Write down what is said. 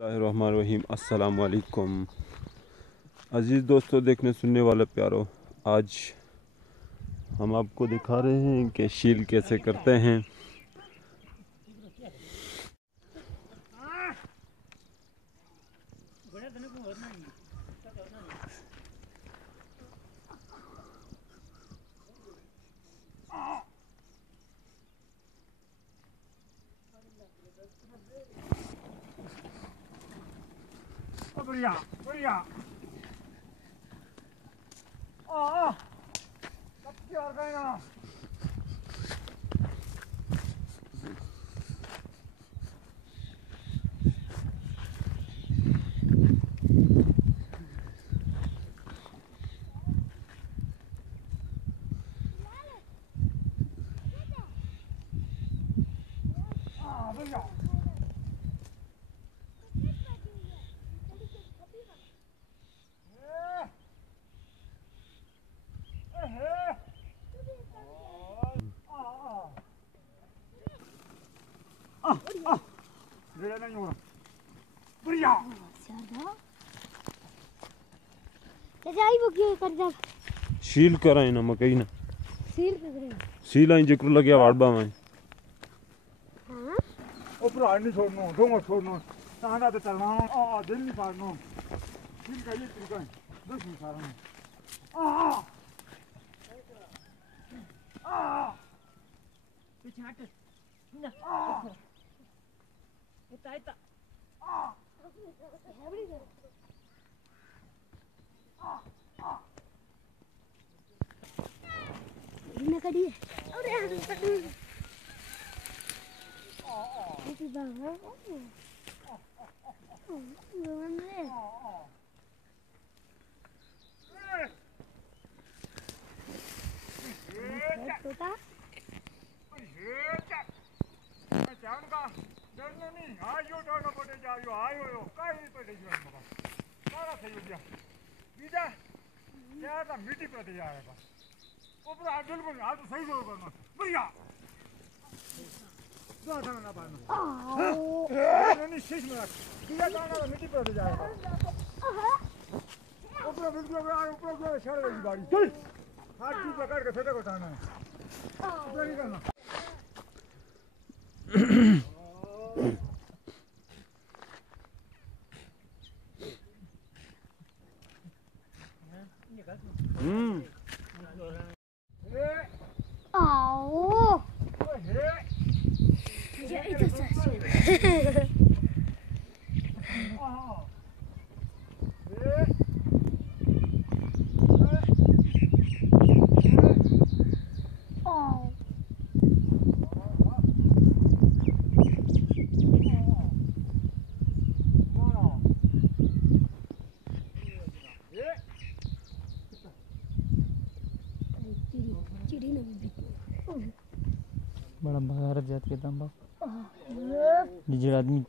बिस्मिल्लाहिर्रहमानिर्रहीम। अस्सलाम वालेकुम अजीज़ दोस्तों, देखने सुनने वाले प्यारों, आज हम आपको दिखा रहे हैं कि शील कैसे करते हैं। बढ़िया बढ़िया शील कराए ना मकई ना सील आई जिक्र लगे वाड़बा में ऊपर हाथ नहीं छोड़ना, डोंगा छोड़ना, तांगा पे चलना, दिल नहीं फाड़ना, सील का ये तरीका है, बस नहीं फाड़ना, पीछे हट, ना, इतना इतना, इन्हें करिए, अरे itu banget. नहीं शीश में रख दिया जाना मिट्टी पर जाएगा ऊपर ऊपर छड़ गई गाड़ी चल हाथ की पकड़ के फेंटे को उठाना है ऊपर नहीं करना आओ ये इधर से बड़ा भारत जात के दम बा जी आदमी